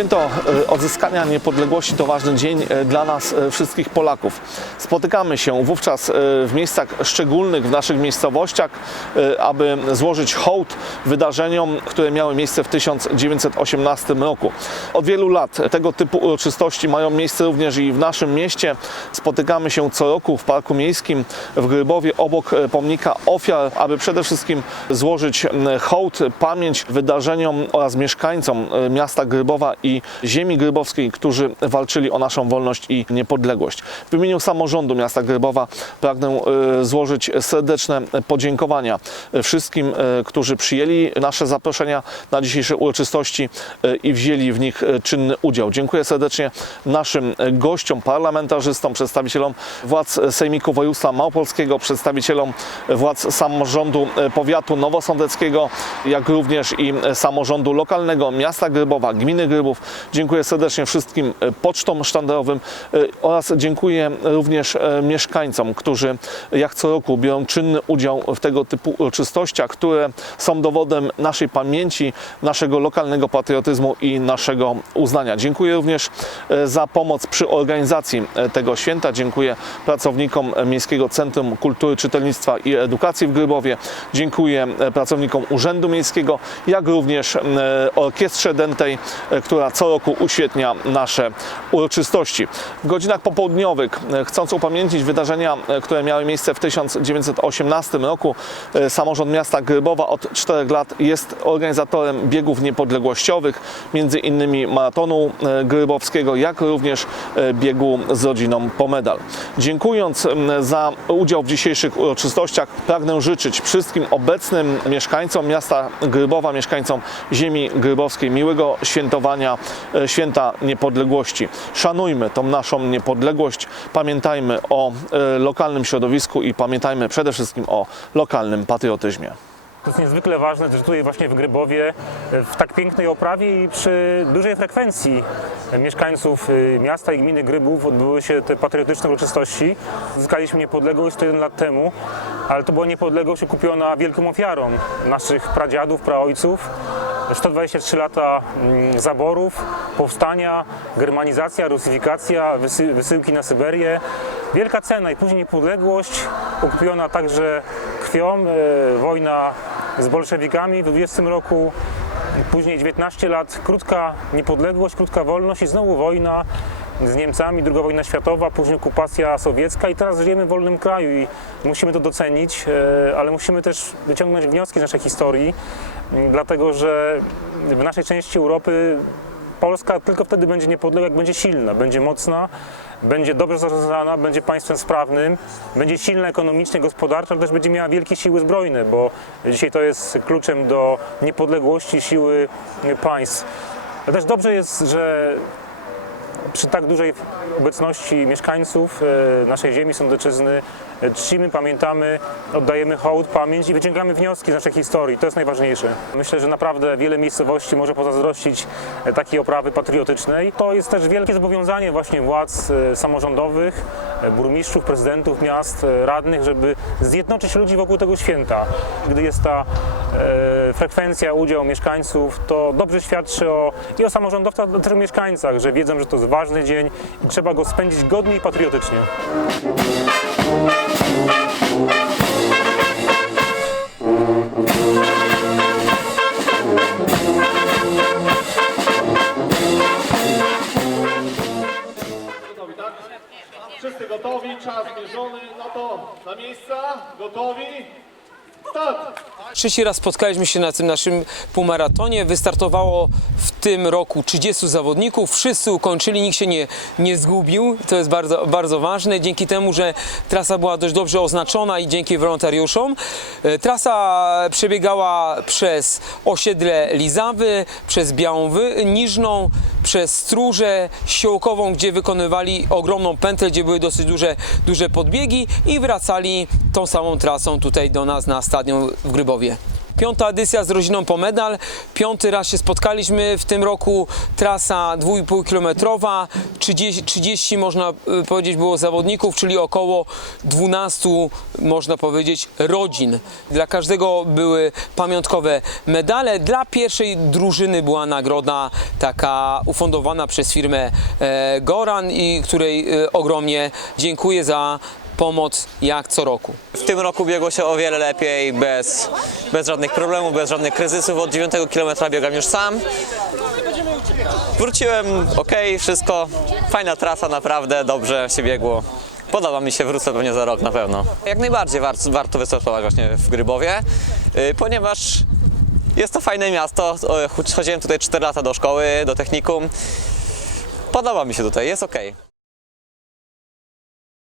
Święto e, odzyskania niepodległości to ważny dzień e, dla nas e, wszystkich Polaków. Spotykamy się wówczas w miejscach szczególnych w naszych miejscowościach, aby złożyć hołd wydarzeniom, które miały miejsce w 1918 roku. Od wielu lat tego typu uroczystości mają miejsce również i w naszym mieście. Spotykamy się co roku w Parku Miejskim w Grybowie obok pomnika ofiar, aby przede wszystkim złożyć hołd, pamięć wydarzeniom oraz mieszkańcom miasta Grybowa i ziemi grybowskiej, którzy walczyli o naszą wolność i niepodległość. W imieniu samorządu miasta Grybowa pragnę e, złożyć serdeczne podziękowania wszystkim, e, którzy przyjęli nasze zaproszenia na dzisiejsze uroczystości e, i wzięli w nich czynny udział. Dziękuję serdecznie naszym gościom, parlamentarzystom, przedstawicielom władz Sejmiku Województwa Małopolskiego, przedstawicielom władz samorządu powiatu nowosądeckiego, jak również i samorządu lokalnego miasta Grybowa, gminy Grybów. Dziękuję serdecznie wszystkim e, pocztom sztandarowym e, oraz dziękuję również e, mieszkańcom, którzy jak co roku biorą czynny udział w tego typu uroczystościach, które są dowodem naszej pamięci, naszego lokalnego patriotyzmu i naszego uznania. Dziękuję również za pomoc przy organizacji tego święta. Dziękuję pracownikom Miejskiego Centrum Kultury, Czytelnictwa i Edukacji w Grybowie. Dziękuję pracownikom Urzędu Miejskiego, jak również Orkiestrze Dętej, e, co roku uświetnia nasze uroczystości. W godzinach popołudniowych, e, chcąc upamiętnić wydarzenia, e, które miały miejsce w 1918 roku, e, samorząd miasta Grybowa od czterech lat jest organizatorem biegów niepodległościowych, między innymi maratonu grybowskiego, jak również biegu z rodziną po medal. Dziękując za udział w dzisiejszych uroczystościach, pragnę życzyć wszystkim obecnym mieszkańcom miasta Grybowa, mieszkańcom ziemi grybowskiej miłego świętowania święta niepodległości. Szanujmy tą naszą niepodległość, pamiętajmy o e, lokalnym środowisku i pamiętajmy przede wszystkim o lokalnym patriotyzmie. To jest niezwykle ważne, że tutaj właśnie w Grybowie, w tak pięknej oprawie i przy dużej frekwencji mieszkańców miasta i gminy Grybów odbyły się te patriotyczne uroczystości. Zyskaliśmy niepodległość 101 lat temu, ale to była niepodległość okupiona wielką ofiarą naszych pradziadów, praojców. 123 lata mm, zaborów, powstania, germanizacja, rusyfikacja, wysy- wysyłki na Syberię. Wielka cena i później niepodległość okupiona także krwią, e, wojna z bolszewikami w 20 roku, później 19 lat, krótka niepodległość, krótka wolność i znowu wojna z Niemcami, druga wojna światowa, później okupacja sowiecka i teraz żyjemy w wolnym kraju i musimy to docenić, e, ale musimy też wyciągnąć wnioski z naszej historii, dlatego że w naszej części Europy Polska tylko wtedy będzie niepodległa, jak będzie silna, będzie mocna, będzie dobrze zarządzana, będzie państwem sprawnym, będzie silna ekonomicznie, gospodarczo, ale też będzie miała wielkie siły zbrojne, bo dzisiaj to jest kluczem do niepodległości siły państw. Ale też dobrze jest, że przy tak dużej obecności mieszkańców e, naszej ziemi, Sądeczyzny, e, czcimy, pamiętamy, oddajemy hołd, pamięć i wyciągamy wnioski z naszej historii. To jest najważniejsze. Myślę, że naprawdę wiele miejscowości może pozazdrościć e, takiej oprawy patriotycznej. To jest też wielkie zobowiązanie właśnie władz samorządowych, burmistrzów, prezydentów miast, radnych, żeby zjednoczyć ludzi wokół tego święta. Gdy jest ta frekwencja, udział mieszkańców, to dobrze świadczy o, i o samorządowcach, też o mieszkańcach, że wiedzą, że to jest ważny dzień i trzeba go spędzić godnie i patriotycznie. Gotowi, tak? Wszyscy gotowi, czas zmierzony, no to na miejsca, gotowi, start! Trzeci raz spotkaliśmy się na tym naszym półmaratonie. Wystartowało w tym roku 30 zawodników. Wszyscy ukończyli, nikt się nie, nie zgubił. To jest bardzo, bardzo ważne. Dzięki temu, że trasa była dość dobrze oznaczona i dzięki wolontariuszom. E, Trasa przebiegała przez osiedle Lizawy, przez Białą Niżną, przez Stróżę Siołkową, gdzie wykonywali ogromną pętlę, gdzie były dosyć duże, duże podbiegi i wracali tą samą trasą tutaj do nas na stadion w Grybowie. Piąta edycja z rodziną po medal. Piąty raz się spotkaliśmy w tym roku. Trasa 2,5 kilometrowa. 30, 30 można y, powiedzieć było zawodników, czyli około 12 można powiedzieć rodzin. Dla każdego były pamiątkowe medale. Dla pierwszej drużyny była nagroda taka ufundowana przez firmę e, Goran i której e, ogromnie dziękuję za pomoc jak co roku. W tym roku biegło się o wiele lepiej, bez, bez żadnych problemów, bez żadnych kryzysów. Od 9 km biegam już sam. Wróciłem, ok, wszystko. Fajna trasa, naprawdę, dobrze się biegło. Podoba mi się, wrócę pewnie za rok na pewno. Jak najbardziej warto, warto wystartować właśnie w Grybowie, yy, ponieważ jest to fajne miasto. Chodziłem tutaj 4 lata do szkoły, do technikum. Podoba mi się tutaj, jest ok.